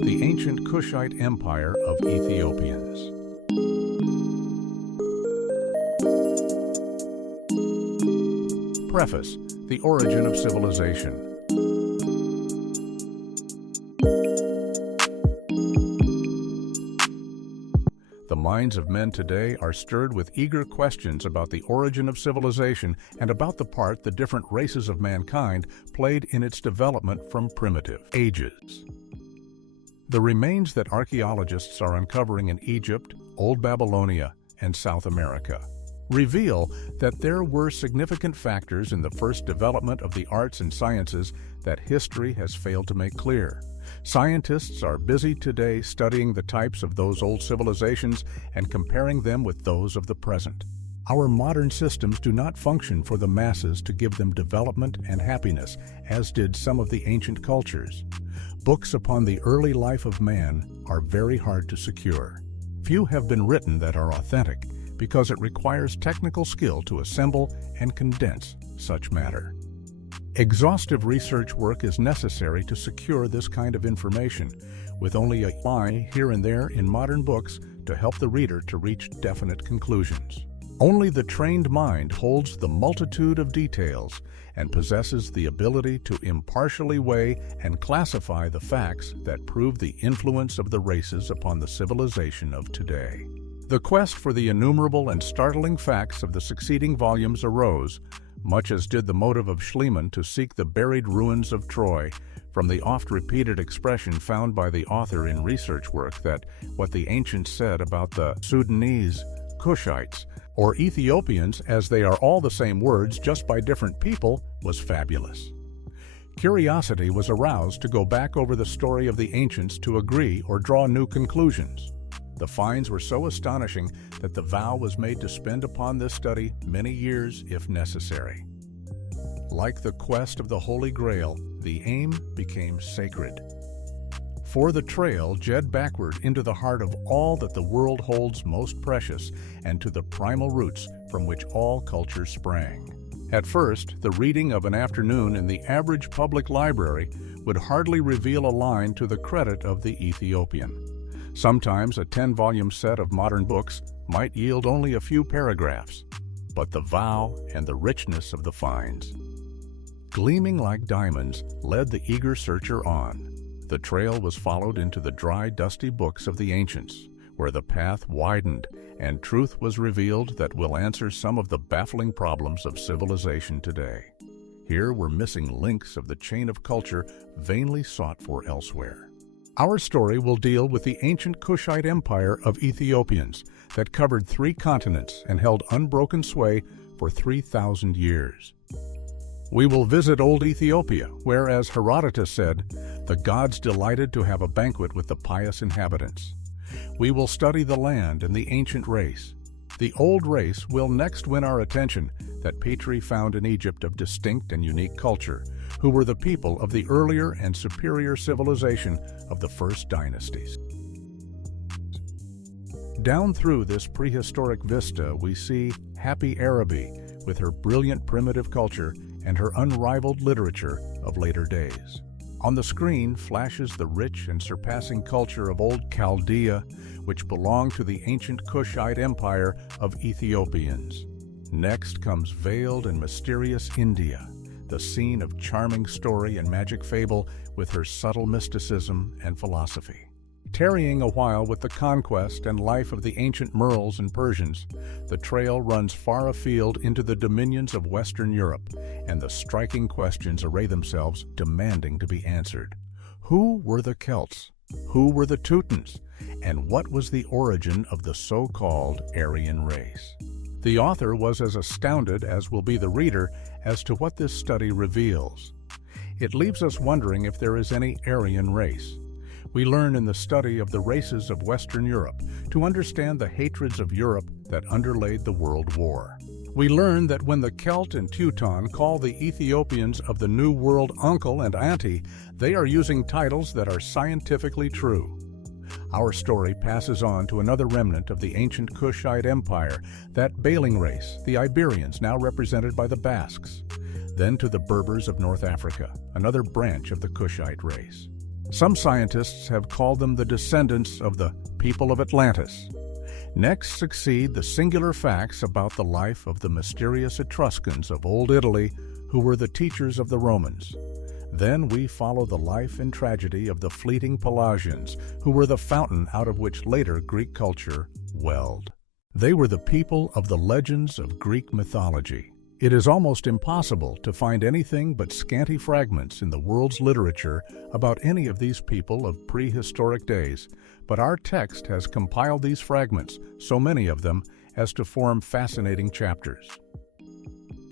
The ancient Kushite Empire of Ethiopians. Preface: The origin of civilization. The minds of men today are stirred with eager questions about the origin of civilization and about the part the different races of mankind played in its development from primitive ages. The remains that archaeologists are uncovering in Egypt, Old Babylonia, and South America reveal that there were significant factors in the first development of the arts and sciences that history has failed to make clear. Scientists are busy today studying the types of those old civilizations and comparing them with those of the present. Our modern systems do not function for the masses to give them development and happiness, as did some of the ancient cultures. Books upon the early life of man are very hard to secure. Few have been written that are authentic, because it requires technical skill to assemble and condense such matter. Exhaustive research work is necessary to secure this kind of information, with only a line here and there in modern books to help the reader to reach definite conclusions. Only the trained mind holds the multitude of details and possesses the ability to impartially weigh and classify the facts that prove the influence of the races upon the civilization of today. The quest for the innumerable and startling facts of the succeeding volumes arose, much as did the motive of Schliemann to seek the buried ruins of Troy, from the oft-repeated expression found by the author in research work that what the ancients said about the Sudanese, Kushites, or Ethiopians, as they are all the same words just by different people, was fabulous. Curiosity was aroused to go back over the story of the ancients to agree or draw new conclusions. The finds were so astonishing that the vow was made to spend upon this study many years if necessary. Like the quest of the Holy Grail, the aim became sacred. For the trail led backward into the heart of all that the world holds most precious and to the primal roots from which all cultures sprang. At first, the reading of an afternoon in the average public library would hardly reveal a line to the credit of the Ethiopian. Sometimes a 10-volume set of modern books might yield only a few paragraphs, but the vow and the richness of the finds, gleaming like diamonds, led the eager searcher on. The trail was followed into the dry, dusty books of the ancients, where the path widened and truth was revealed that will answer some of the baffling problems of civilization today. Here were missing links of the chain of culture vainly sought for elsewhere. Our story will deal with the ancient Kushite Empire of Ethiopians that covered 3 continents and held unbroken sway for 3,000 years. We will visit old Ethiopia, where, as Herodotus said, the gods delighted to have a banquet with the pious inhabitants. We will study the land and the ancient race. The old race will next win our attention that Petrie found in Egypt of distinct and unique culture, who were the people of the earlier and superior civilization of the first dynasties. Down through this prehistoric vista, we see Happy Araby with her brilliant primitive culture and her unrivaled literature of later days. On the screen flashes the rich and surpassing culture of old Chaldea, which belonged to the ancient Kushite Empire of Ethiopians. Next comes veiled and mysterious India, the scene of charming story and magic fable with her subtle mysticism and philosophy. Tarrying a while with the conquest and life of the ancient Merles and Persians, the trail runs far afield into the dominions of Western Europe, and the striking questions array themselves demanding to be answered. Who were the Celts? Who were the Teutons? And what was the origin of the so-called Aryan race? The author was as astounded as will be the reader as to what this study reveals. It leaves us wondering if there is any Aryan race. We learn in the study of the races of Western Europe to understand the hatreds of Europe that underlaid the World War. We learn that when the Celt and Teuton call the Ethiopians of the New World uncle and auntie, they are using titles that are scientifically true. Our story passes on to another remnant of the ancient Kushite Empire, that Bailing race, the Iberians, now represented by the Basques. Then to the Berbers of North Africa, another branch of the Kushite race. Some scientists have called them the descendants of the people of Atlantis. Next succeed the singular facts about the life of the mysterious Etruscans of Old Italy, who were the teachers of the Romans. Then we follow the life and tragedy of the fleeting Pelagians, who were the fountain out of which later Greek culture welled. They were the people of the legends of Greek mythology. It is almost impossible to find anything but scanty fragments in the world's literature about any of these people of prehistoric days, but our text has compiled these fragments, so many of them, as to form fascinating chapters.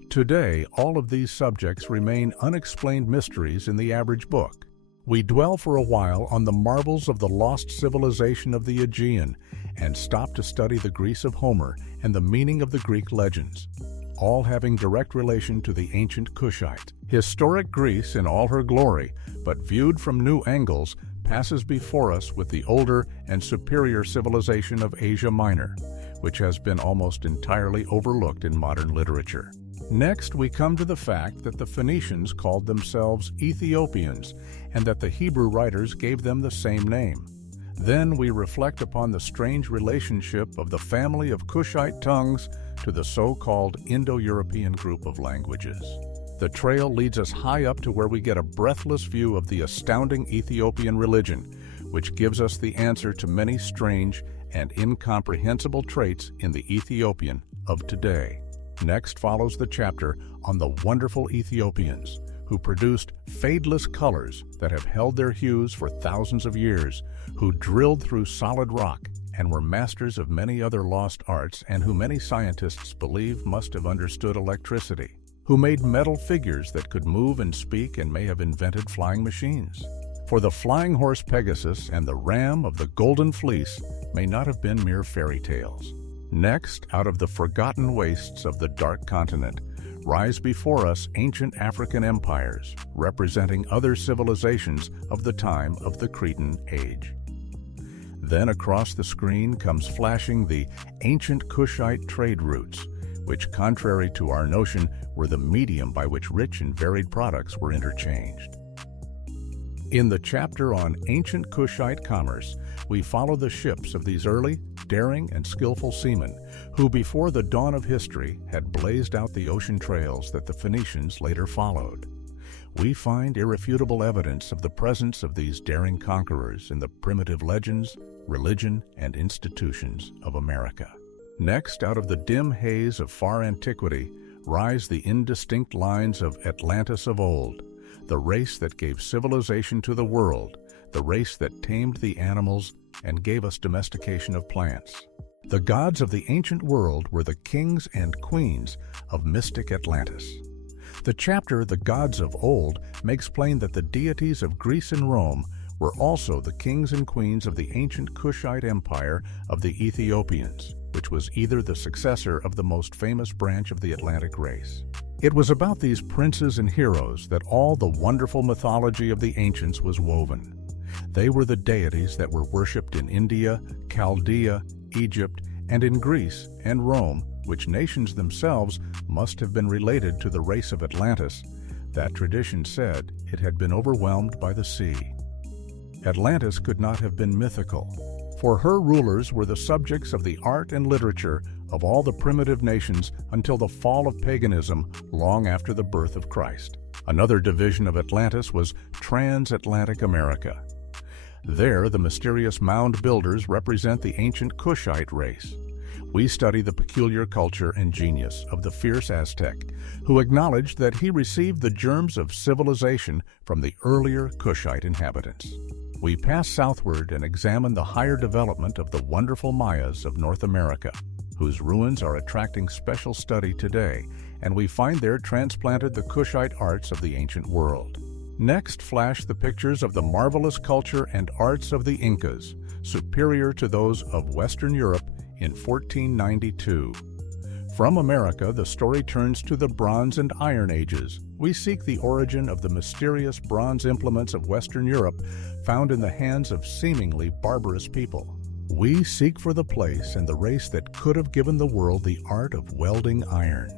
Today, all of these subjects remain unexplained mysteries in the average book. We dwell for a while on the marvels of the lost civilization of the Aegean and stop to study the Greece of Homer and the meaning of the Greek legends, all having direct relation to the ancient Kushite. Historic Greece in all her glory, but viewed from new angles, passes before us with the older and superior civilization of Asia Minor, which has been almost entirely overlooked in modern literature. Next, we come to the fact that the Phoenicians called themselves Ethiopians, and that the Hebrew writers gave them the same name. Then we reflect upon the strange relationship of the family of Kushite tongues to the so-called Indo-European group of languages. The trail leads us high up to where we get a breathless view of the astounding Ethiopian religion, which gives us the answer to many strange and incomprehensible traits in the Ethiopian of today. Next follows the chapter on the wonderful Ethiopians, who produced fadeless colors that have held their hues for thousands of years, who drilled through solid rock and were masters of many other lost arts, and who many scientists believe must have understood electricity, who made metal figures that could move and speak and may have invented flying machines. For the flying horse Pegasus and the ram of the Golden Fleece may not have been mere fairy tales. Next, out of the forgotten wastes of the Dark Continent, rise before us ancient African empires, representing other civilizations of the time of the Cretan Age. Then across the screen comes flashing the ancient Kushite trade routes, which, contrary to our notion, were the medium by which rich and varied products were interchanged. In the chapter on ancient Kushite commerce, we follow the ships of these early, daring, and skillful seamen, who before the dawn of history had blazed out the ocean trails that the Phoenicians later followed. We find irrefutable evidence of the presence of these daring conquerors in the primitive legends, religion, and institutions of America. Next, out of the dim haze of far antiquity, rise the indistinct lines of Atlantis of old, the race that gave civilization to the world, the race that tamed the animals and gave us domestication of plants. The gods of the ancient world were the kings and queens of mystic Atlantis. The chapter, The Gods of Old, makes plain that the deities of Greece and Rome were also the kings and queens of the ancient Kushite empire of the Ethiopians, which was either the successor of the most famous branch of the Atlantic race. It was about these princes and heroes that all the wonderful mythology of the ancients was woven. They were the deities that were worshipped in India, Chaldea, Egypt, and in Greece and Rome, which nations themselves must have been related to the race of Atlantis. That tradition said it had been overwhelmed by the sea. Atlantis could not have been mythical, for her rulers were the subjects of the art and literature of all the primitive nations until the fall of paganism long after the birth of Christ. Another division of Atlantis was transatlantic America. There, the mysterious mound builders represent the ancient Kushite race. We study the peculiar culture and genius of the fierce Aztec, who acknowledged that he received the germs of civilization from the earlier Kushite inhabitants. We pass southward and examine the higher development of the wonderful Mayas of North America, whose ruins are attracting special study today, and we find there transplanted the Kushite arts of the ancient world. Next flash the pictures of the marvelous culture and arts of the Incas, superior to those of Western Europe in 1492. From America, the story turns to the Bronze and Iron Ages. We seek the origin of the mysterious bronze implements of Western Europe found in the hands of seemingly barbarous people. We seek for the place and the race that could have given the world the art of welding iron.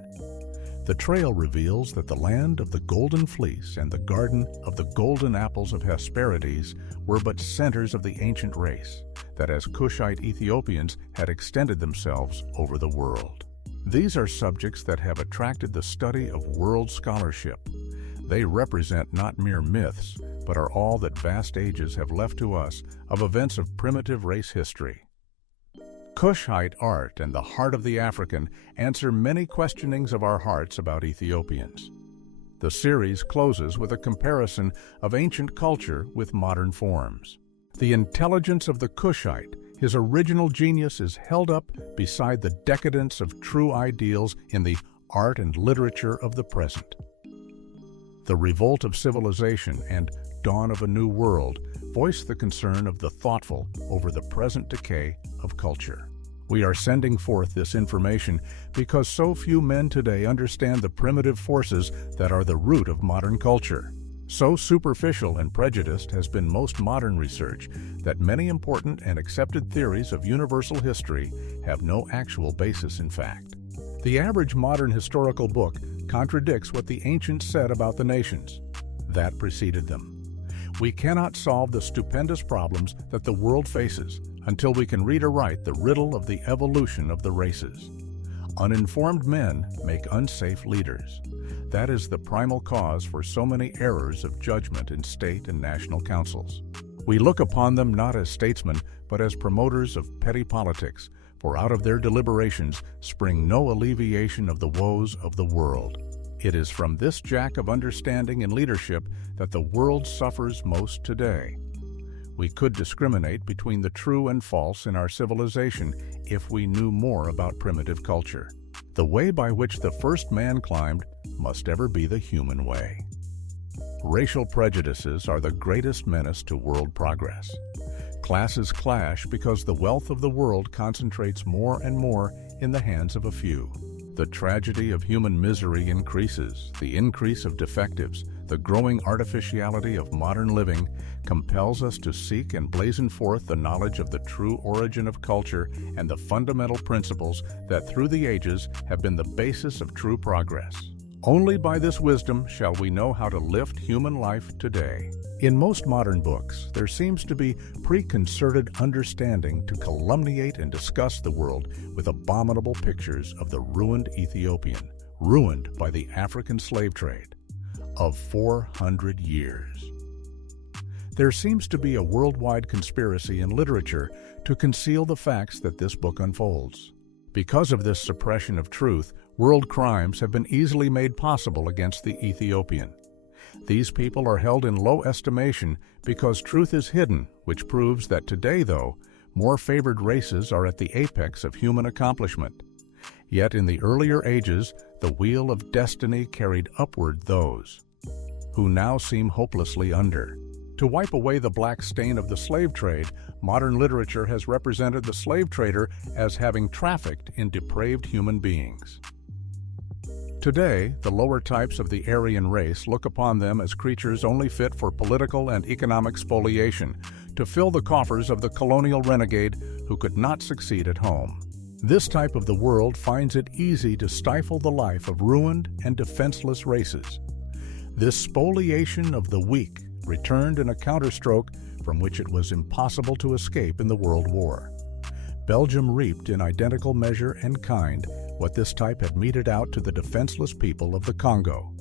The trail reveals that the land of the Golden Fleece and the garden of the Golden Apples of Hesperides were but centers of the ancient race, that as Kushite Ethiopians had extended themselves over the world. These are subjects that have attracted the study of world scholarship. They represent not mere myths, but are all that vast ages have left to us of events of primitive race history. Kushite art and the heart of the African answer many questionings of our hearts about Ethiopians. The series closes with a comparison of ancient culture with modern forms. The intelligence of the Kushite, his original genius, is held up beside the decadence of true ideals in the art and literature of the present. The revolt of civilization and dawn of a new world voice the concern of the thoughtful over the present decay of culture. We are sending forth this information because so few men today understand the primitive forces that are the root of modern culture. So superficial and prejudiced has been most modern research that many important and accepted theories of universal history have no actual basis in fact. The average modern historical book contradicts what the ancients said about the nations that preceded them. We cannot solve the stupendous problems that the world faces until we can read aright the riddle of the evolution of the races. Uninformed men make unsafe leaders. That is the primal cause for so many errors of judgment in state and national councils. We look upon them not as statesmen, but as promoters of petty politics, for out of their deliberations spring no alleviation of the woes of the world. It is from this jack of understanding and leadership that the world suffers most today. We could discriminate between the true and false in our civilization if we knew more about primitive culture. The way by which the first man climbed must ever be the human way. Racial prejudices are the greatest menace to world progress. Classes clash because the wealth of the world concentrates more and more in the hands of a few. The tragedy of human misery increases. The increase of defectives, the growing artificiality of modern living compels us to seek and blazon forth the knowledge of the true origin of culture and the fundamental principles that through the ages have been the basis of true progress. Only by this wisdom shall we know how to lift human life today. In most modern books, there seems to be preconcerted understanding to calumniate and disgust the world with abominable pictures of the ruined Ethiopian, ruined by the African slave trade, of 400 years. There seems to be a worldwide conspiracy in literature to conceal the facts that this book unfolds. Because of this suppression of truth, world crimes have been easily made possible against the Ethiopian. These people are held in low estimation because truth is hidden, which proves that today, though, more favored races are at the apex of human accomplishment. Yet in the earlier ages, the wheel of destiny carried upward those who now seem hopelessly under. To wipe away the black stain of the slave trade, modern literature has represented the slave trader as having trafficked in depraved human beings. Today, the lower types of the Aryan race look upon them as creatures only fit for political and economic spoliation, to fill the coffers of the colonial renegade who could not succeed at home. This type of the world finds it easy to stifle the life of ruined and defenseless races. This spoliation of the weak returned in a counterstroke from which it was impossible to escape in the World War. Belgium reaped in identical measure and kind what this type had meted out to the defenseless people of the Congo.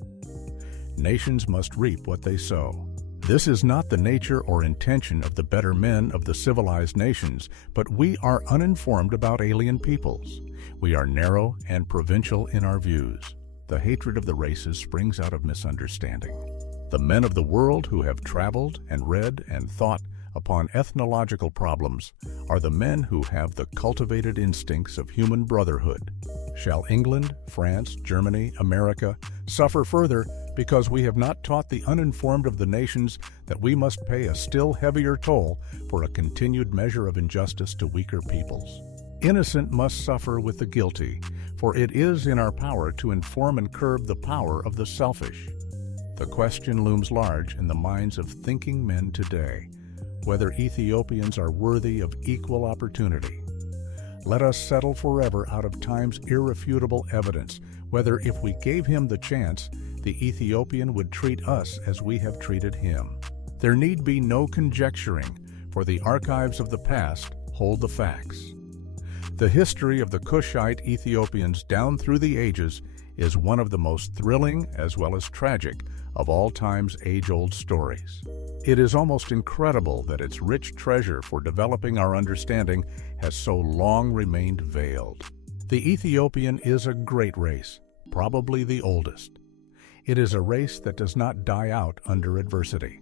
Nations must reap what they sow. This is not the nature or intention of the better men of the civilized nations, but we are uninformed about alien peoples. We are narrow and provincial in our views. The hatred of the races springs out of misunderstanding. The men of the world who have traveled and read and thought upon ethnological problems are the men who have the cultivated instincts of human brotherhood. Shall England, France, Germany, America suffer further because we have not taught the uninformed of the nations that we must pay a still heavier toll for a continued measure of injustice to weaker peoples? Innocent must suffer with the guilty, for it is in our power to inform and curb the power of the selfish. The question looms large in the minds of thinking men today, whether Ethiopians are worthy of equal opportunity. Let us settle forever out of time's irrefutable evidence, whether if we gave him the chance, the Ethiopian would treat us as we have treated him. There need be no conjecturing, for the archives of the past hold the facts. The history of the Kushite Ethiopians down through the ages is one of the most thrilling as well as tragic of all time's age-old stories. It is almost incredible that its rich treasure for developing our understanding has so long remained veiled. The Ethiopian is a great race, probably the oldest. It is a race that does not die out under adversity.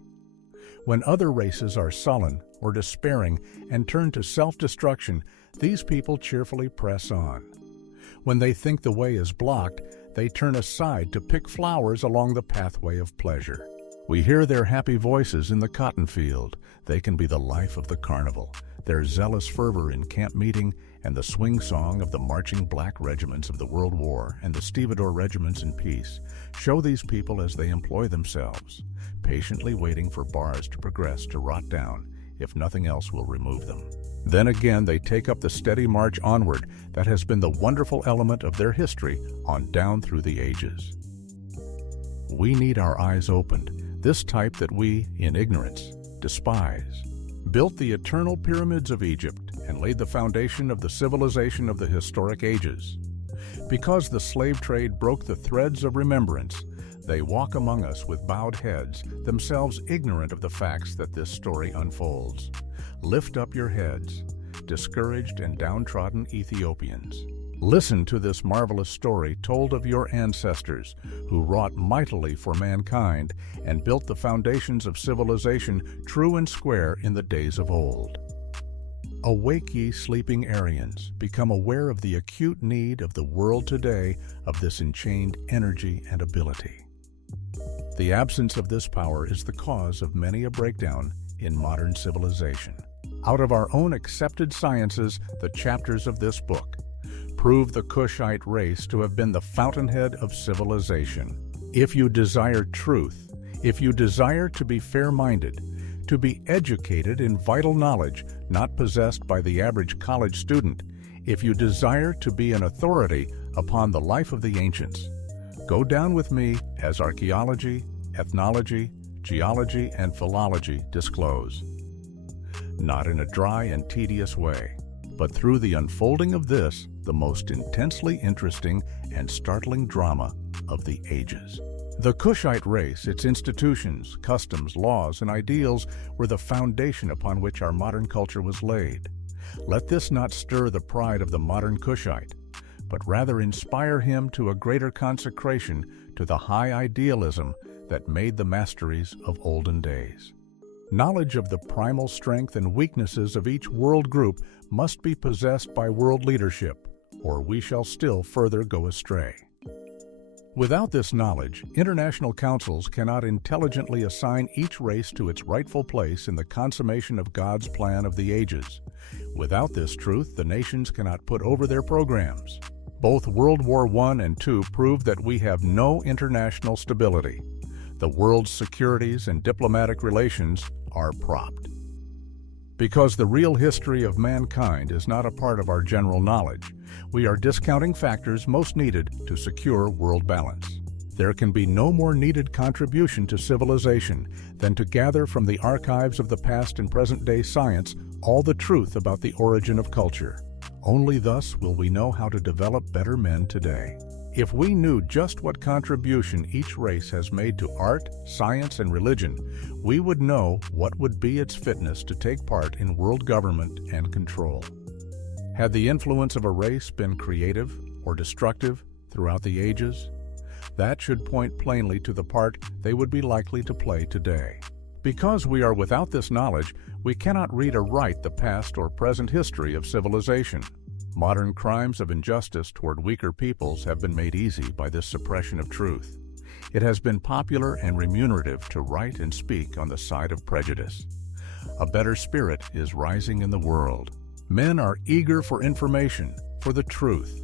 When other races are sullen or despairing and turn to self-destruction, these people cheerfully press on. When they think the way is blocked, they turn aside to pick flowers along the pathway of pleasure. We hear their happy voices in the cotton field. They can be the life of the carnival, their zealous fervor in camp meeting, and the swing song of the marching black regiments of the World War and the stevedore regiments in peace show these people as they employ themselves, patiently waiting for bars to progress to rot down, if nothing else will remove them. Then again they take up the steady march onward that has been the wonderful element of their history on down through the ages. We need our eyes opened, this type that we, in ignorance, despise, built the eternal pyramids of Egypt and laid the foundation of the civilization of the historic ages. Because the slave trade broke the threads of remembrance, they walk among us with bowed heads, themselves ignorant of the facts that this story unfolds. Lift up your heads, discouraged and downtrodden Ethiopians. Listen to this marvelous story told of your ancestors who wrought mightily for mankind and built the foundations of civilization true and square in the days of old. Awake, ye sleeping Aryans, become aware of the acute need of the world today of this enchained energy and ability. The absence of this power is the cause of many a breakdown in modern civilization. Out of our own accepted sciences, the chapters of this book prove the Kushite race to have been the fountainhead of civilization. If you desire truth, if you desire to be fair-minded, to be educated in vital knowledge not possessed by the average college student, if you desire to be an authority upon the life of the ancients, go down with me as archaeology, ethnology, geology, and philology disclose. Not in a dry and tedious way, but through the unfolding of this, the most intensely interesting and startling drama of the ages. The Kushite race, its institutions, customs, laws, and ideals were the foundation upon which our modern culture was laid. Let this not stir the pride of the modern Kushite, but rather inspire him to a greater consecration to the high idealism that made the masteries of olden days. Knowledge of the primal strength and weaknesses of each world group must be possessed by world leadership, or we shall still further go astray. Without this knowledge, international councils cannot intelligently assign each race to its rightful place in the consummation of God's plan of the ages. Without this truth, the nations cannot put over their programs. Both World War I and II prove that we have no international stability. The world's securities and diplomatic relations are propped. Because the real history of mankind is not a part of our general knowledge, we are discounting factors most needed to secure world balance. There can be no more needed contribution to civilization than to gather from the archives of the past and present-day science all the truth about the origin of culture. Only thus will we know how to develop better men today. If we knew just what contribution each race has made to art, science, and religion, we would know what would be its fitness to take part in world government and control. Had the influence of a race been creative or destructive throughout the ages, that should point plainly to the part they would be likely to play today. Because we are without this knowledge, we cannot read or write the past or present history of civilization. Modern crimes of injustice toward weaker peoples have been made easy by this suppression of truth. It has been popular and remunerative to write and speak on the side of prejudice. A better spirit is rising in the world. Men are eager for information, for the truth.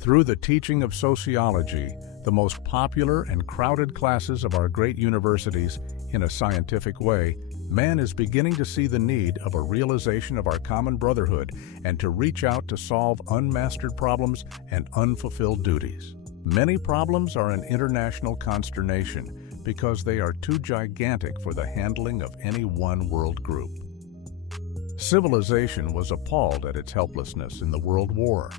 Through the teaching of sociology, the most popular and crowded classes of our great universities, in a scientific way, Man is beginning to see the need of a realization of our common brotherhood and to reach out to solve unmastered problems and unfulfilled duties. Many problems are an international consternation because they are too gigantic for the handling of any one world group. Civilization was appalled at its helplessness in the World War.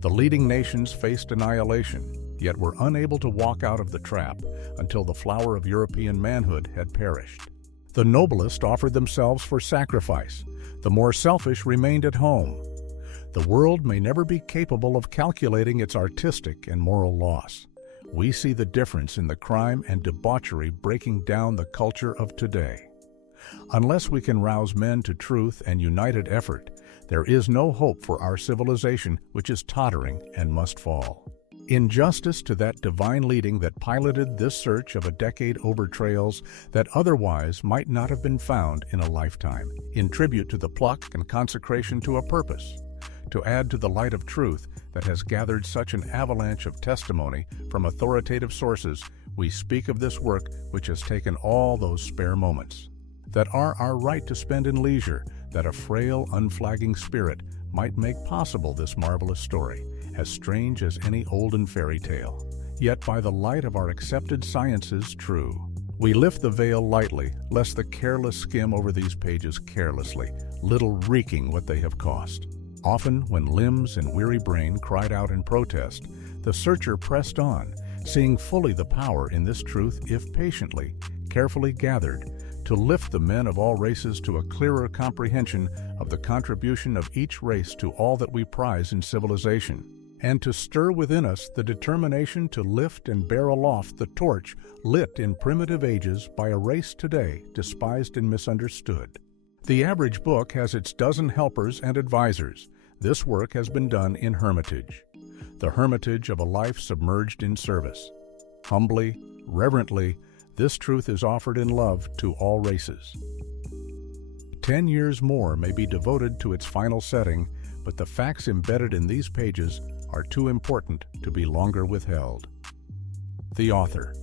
The leading nations faced annihilation, yet were unable to walk out of the trap until the flower of European manhood had perished. The noblest offered themselves for sacrifice. The more selfish remained at home. The world may never be capable of calculating its artistic and moral loss. We see the difference in the crime and debauchery breaking down the culture of today. Unless we can rouse men to truth and united effort, there is no hope for our civilization, which is tottering and must fall. In justice to that divine leading that piloted this search of a decade over trails that otherwise might not have been found in a lifetime, in tribute to the pluck and consecration to a purpose, to add to the light of truth that has gathered such an avalanche of testimony from authoritative sources, we speak of this work which has taken all those spare moments that are our right to spend in leisure, that a frail, unflagging spirit might make possible this marvelous story, as strange as any olden fairy tale, yet by the light of our accepted sciences true. We lift the veil lightly, lest the careless skim over these pages carelessly, little reeking what they have cost. Often, when limbs and weary brain cried out in protest, the searcher pressed on, seeing fully the power in this truth if patiently, carefully gathered, to lift the men of all races to a clearer comprehension of the contribution of each race to all that we prize in civilization, and to stir within us the determination to lift and bear aloft the torch lit in primitive ages by a race today despised and misunderstood. The average book has its dozen helpers and advisors. This work has been done in hermitage, the hermitage of a life submerged in service. Humbly, reverently, this truth is offered in love to all races. 10 years more may be devoted to its final setting, but the facts embedded in these pages are too important to be longer withheld. The author.